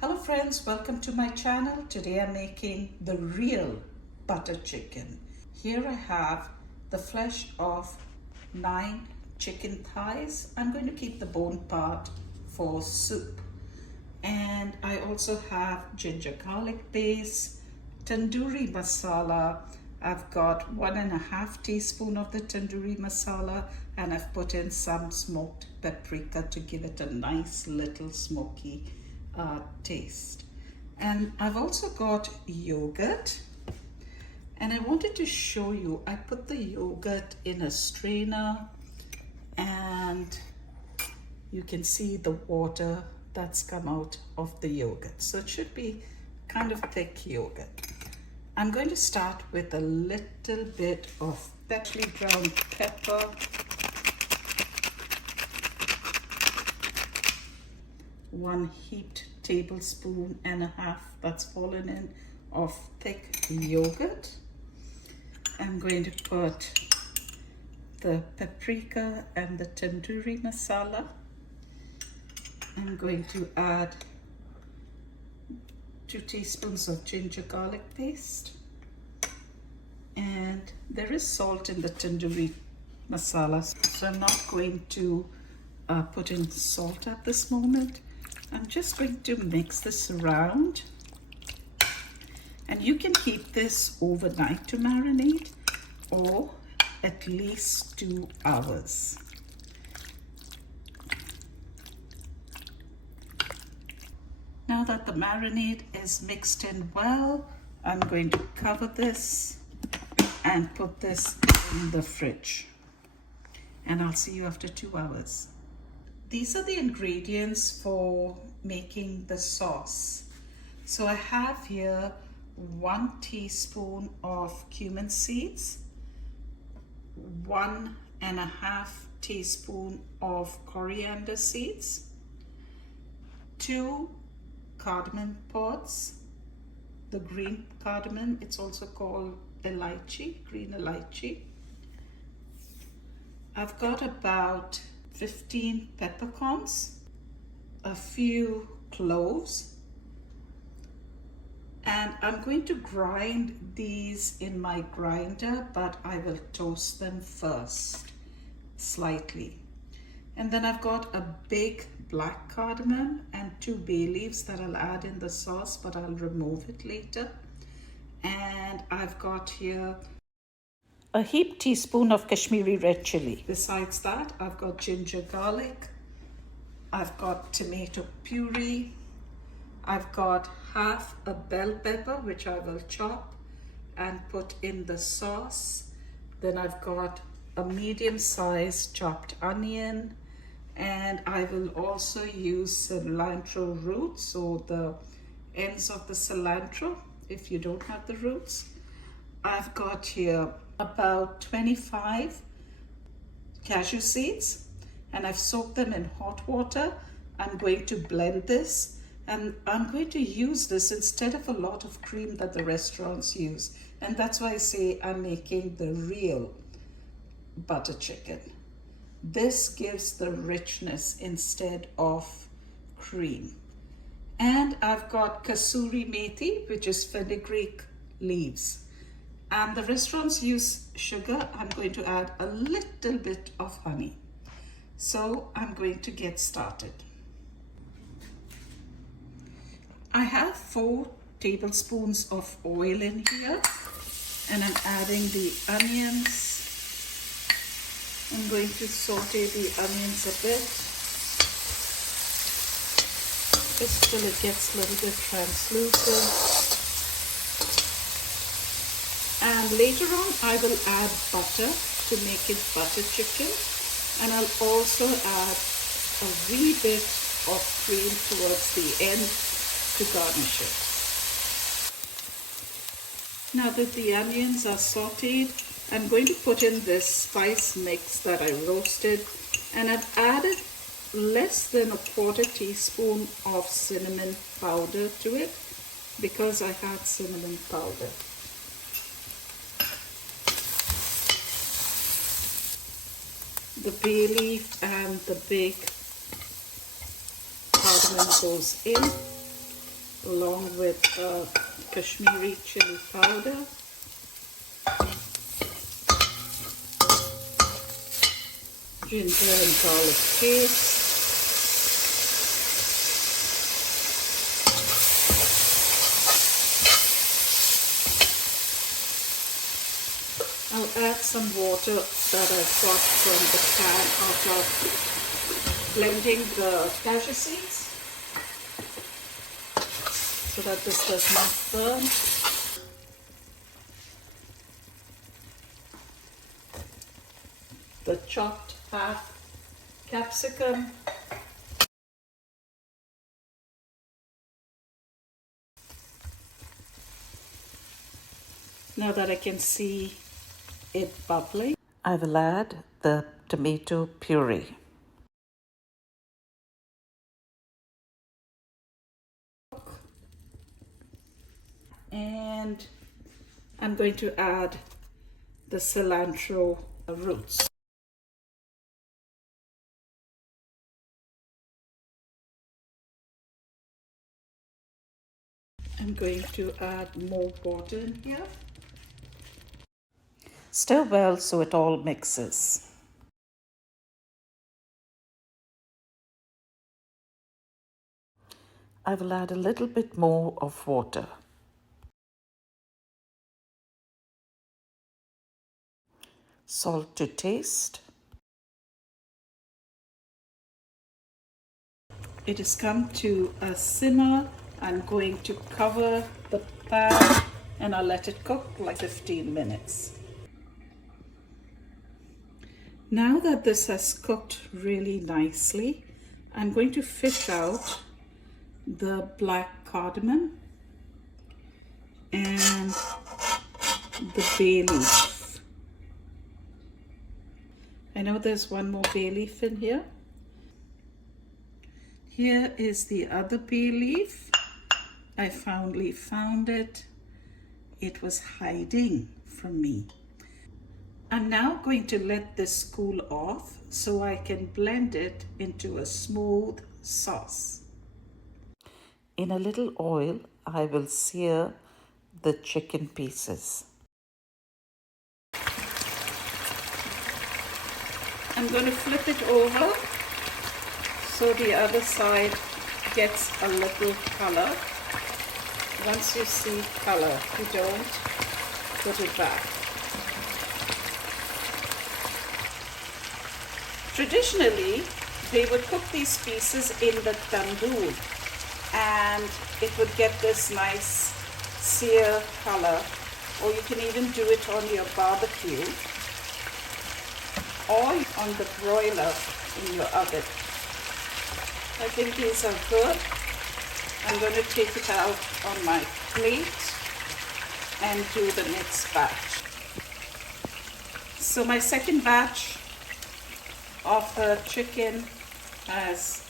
Hello friends, welcome to my channel. Today I'm making the real butter chicken. Here I have the flesh of 9 chicken thighs. I'm going to keep the bone part for soup. And I also have ginger garlic paste, tandoori masala. I've got 1.5 teaspoon of the tandoori masala, and I've put in some smoked paprika to give it a nice little smoky taste. And I've also got yogurt, and I wanted to show you, I put the yogurt in a strainer and you can see the water that's come out of the yogurt. So it should be kind of thick yogurt. I'm going to start with a little bit of peppery ground pepper, 1 heaped tablespoon and a half that's fallen in of thick yogurt. I'm going to put the paprika and the tandoori masala. I'm going to add 2 teaspoons of ginger garlic paste, and there is salt in the tandoori masala, so I'm not going to put in salt at this moment. I'm just going to mix this around, and you can keep this overnight to marinate or at least 2 hours. Now that the marinade is mixed in well, I'm going to cover this and put this in the fridge, and I'll see you after 2 hours. These are the ingredients for making the sauce. So I have here 1 teaspoon of cumin seeds, 1.5 teaspoon of coriander seeds, 2 cardamom pods, the green cardamom, it's also called elaichi, green elaichi. I've got about 15 peppercorns, a few cloves, and I'm going to grind these in my grinder, but I will toast them first slightly. And then I've got a big black cardamom and 2 bay leaves that I'll add in the sauce, but I'll remove it later. And I've got here a heaped teaspoon of Kashmiri red chili. Besides that, I've got ginger garlic, I've got tomato puree, I've got half a bell pepper which I will chop and put in the sauce. Then I've got a medium-sized chopped onion, and I will also use cilantro roots, so the ends of the cilantro if you don't have the roots. I've got here about 25 cashew seeds, and I've soaked them in hot water. I'm going to blend this, and I'm going to use this instead of a lot of cream that the restaurants use, and that's why I say I'm making the real butter chicken. This gives the richness instead of cream. And I've got kasuri methi, which is fenugreek leaves. And the restaurants use sugar. I'm going to add a little bit of honey. So I'm going to get started. I have 4 tablespoons of oil in here, and I'm adding the onions. I'm going to saute the onions a bit, just till it gets a little bit translucent. And later on, I will add butter to make it butter chicken, and I'll also add a wee bit of cream towards the end to garnish it. Now that the onions are sauteed, I'm going to put in this spice mix that I roasted, and I've added less than 1/4 teaspoon of cinnamon powder to it because I had cinnamon powder. The bay leaf and the big cardamom goes in. along with Kashmiri chili powder. Ginger and garlic paste. I'll add some water that I've got from the pan after blending the cashew seeds so that this does not burn. The chopped half capsicum. Now that I can see it bubbling, I will add the tomato puree. And I'm going to add the cilantro roots. I'm going to add more water in here. Stir well so it all mixes. I will add a little bit more of water. Salt to taste. It has come to a simmer. I'm going to cover the pan and I'll let it cook like 15 minutes. Now that this has cooked really nicely, I'm going to fish out the black cardamom and the bay leaf. I know there's one more bay leaf in here. Here is the other bay leaf. I finally found it. It was hiding from me. I'm now going to let this cool off so I can blend it into a smooth sauce. In a little oil, I will sear the chicken pieces. I'm going to flip it over so the other side gets a little color. Once you see color, you don't put it back. Traditionally, they would cook these pieces in the tandoor and it would get this nice sear color, or you can even do it on your barbecue or on the broiler in your oven. I think these are good. I'm going to take it out on my plate and do the next batch. So my second batch of the chicken has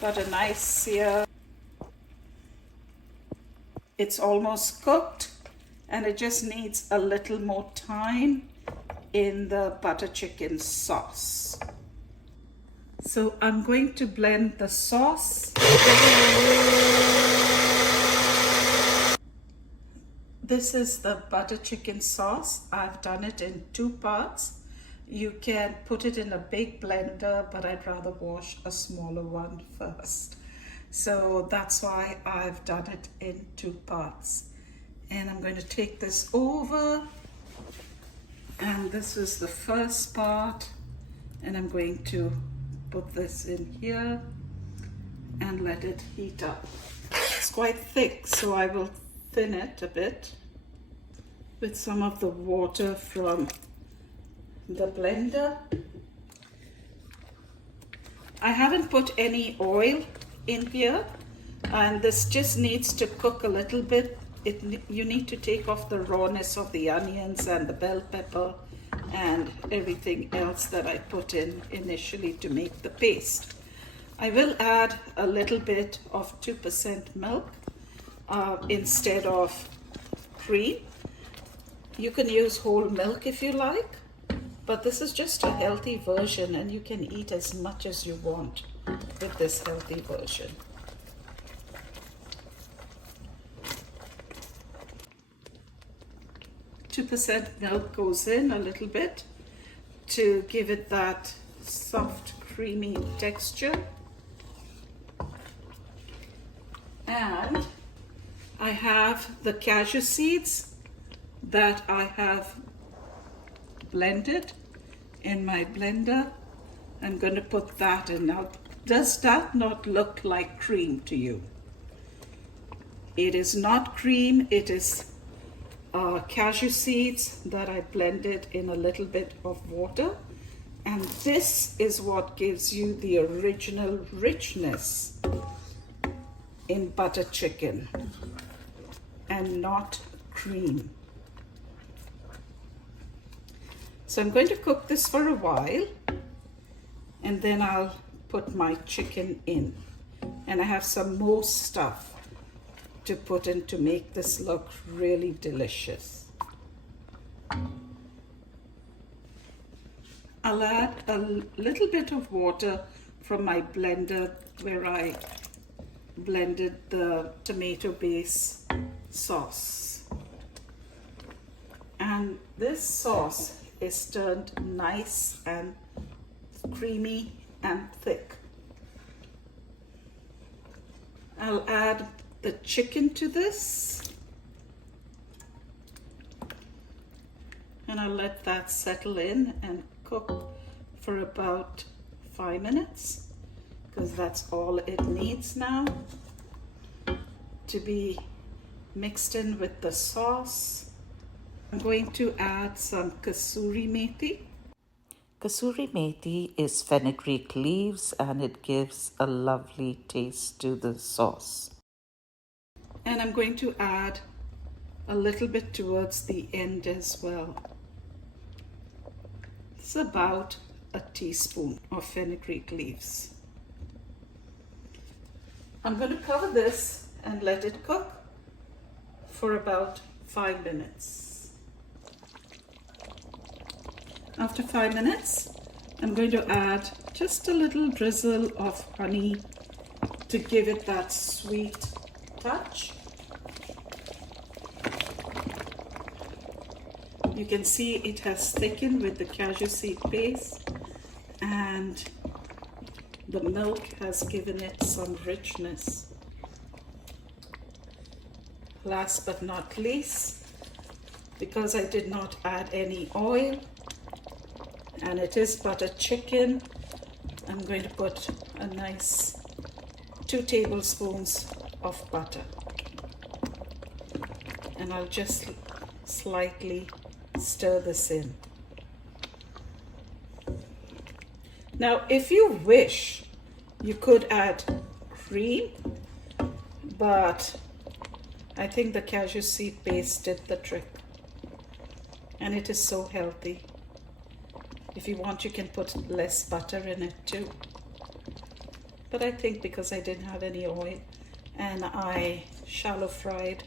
got a nice sear. It's almost cooked and it just needs a little more time in the butter chicken sauce. So I'm going to blend the sauce. This is the butter chicken sauce. I've done it in 2 parts. You can put it in a big blender, but I'd rather wash a smaller one first. So that's why I've done it in 2 parts. And I'm going to take this over. And this is the first part. And I'm going to put this in here and let it heat up. It's quite thick, so I will thin it a bit with some of the water from the blender. I haven't put any oil in here, and this just needs to cook a little bit. You need to take off the rawness of the onions and the bell pepper and everything else that I put in initially to make the paste. I will add a little bit of 2% milk instead of cream. You can use whole milk if you like, but this is just a healthy version and you can eat as much as you want with this healthy version. 2% milk goes in a little bit to give it that soft, creamy texture. And I have the cashew seeds that I have blended in my blender. I'm going to put that in. Now, does that not look like cream to you? It is not cream, it is cashew seeds that I blended in a little bit of water. And this is what gives you the original richness in butter chicken, and not cream. So I'm going to cook this for a while, and then I'll put my chicken in. And I have some more stuff to put in to make this look really delicious. I'll add a little bit of water from my blender where I blended the tomato base sauce. And this sauce is turned nice and creamy and thick. I'll add the chicken to this, and I'll let that settle in and cook for about 5 minutes, because that's all it needs now to be mixed in with the sauce. I'm going to add some kasuri methi. Kasuri methi is fenugreek leaves, and it gives a lovely taste to the sauce. And I'm going to add a little bit towards the end as well. It's about a teaspoon of fenugreek leaves. I'm going to cover this and let it cook for about 5 minutes. After 5 minutes, I'm going to add just a little drizzle of honey to give it that sweet touch. You can see it has thickened with the cashew seed paste, and the milk has given it some richness. Last but not least, because I did not add any oil and it is butter chicken, I'm going to put a nice 2 tablespoons of butter, and I'll just slightly stir this in. Now, if you wish, you could add cream, but I think the cashew seed paste did the trick, and it is so healthy. If you want, you can put less butter in it too. But I think because I didn't have any oil and I shallow fried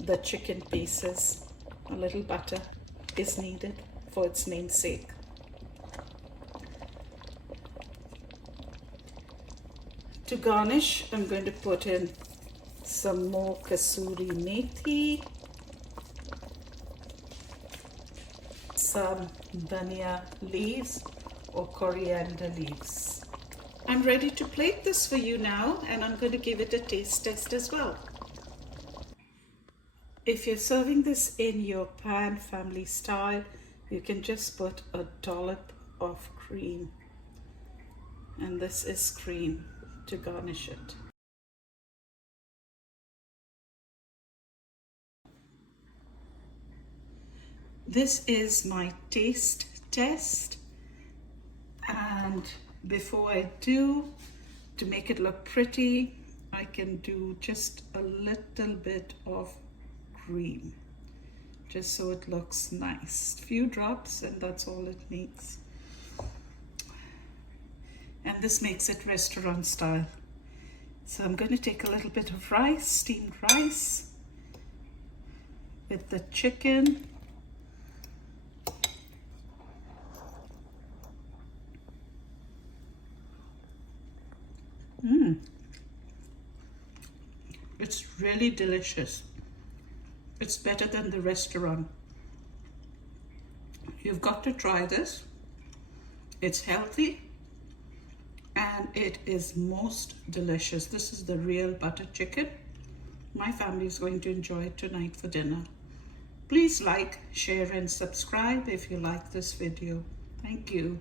the chicken pieces, a little butter is needed for its namesake. To garnish, I'm going to put in some more kasuri methi, some dhania leaves or coriander leaves. I'm ready to plate this for you now, and I'm going to give it a taste test as well. If you're serving this in your pan family style, you can just put a dollop of cream, and this is cream to garnish it. This is my taste test, and before I do, to make it look pretty, I can do just a little bit of cream, just so it looks nice. Few drops, and that's all it needs. And this makes it restaurant style. So I'm going to take a little bit of rice, steamed rice, with the chicken. It's really delicious. It's better than the restaurant. You've got to try this. It's healthy and it is most delicious. This is the real butter chicken. My family is going to enjoy it tonight for dinner. Please like, share and subscribe if you like this video. Thank you.